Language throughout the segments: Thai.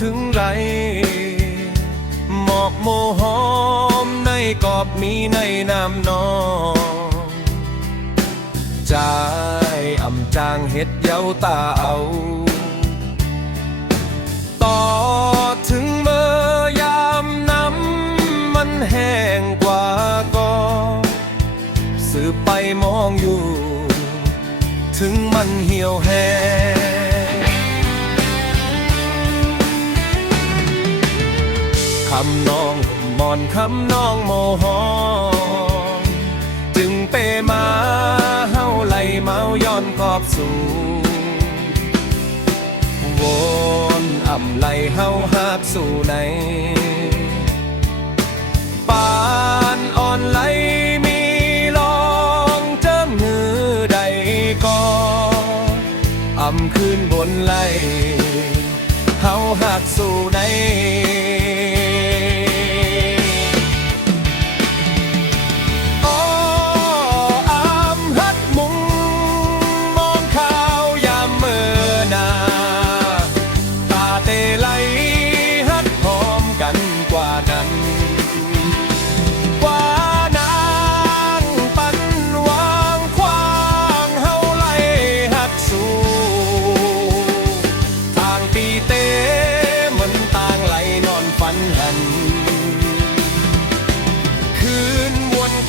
ถึงไรหมอกโมหอมในกอบมีในน้ำนองใจอ่ำจางเฮ็ดเย้าตาเอาต่อถึงเมื่อยามน้ำมันแห้งกว่าก็สืบไปมองอยู่ ถึงมันเหี่ยวแห้งคำน้องมอนคำน้องโมหอมจึงเปมาเฮาไหลเมาย้อนกอบสู่วนอ่ำไหลเฮาหากสู่ในปานอ่อนไหลมีลองเจิมมือใดก็อ่ำขึ้นบนไหลเฮาหากสู่ใน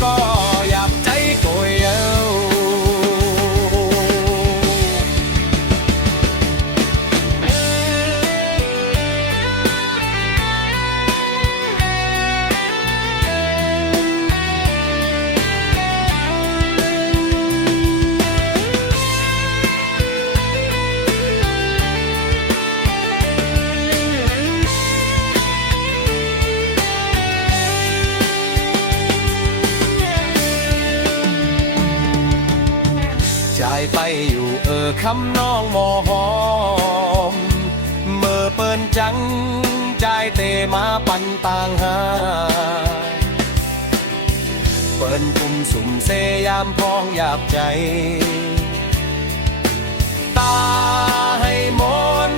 ก็อยากใจโกยเอาใจไปอยู่คำน้องหมอหอมเมื่อเปิ้นจังใจเตมาปันต่างหาเปิ้นกุมสุ่มเสยามพองอยากใจตาให้มน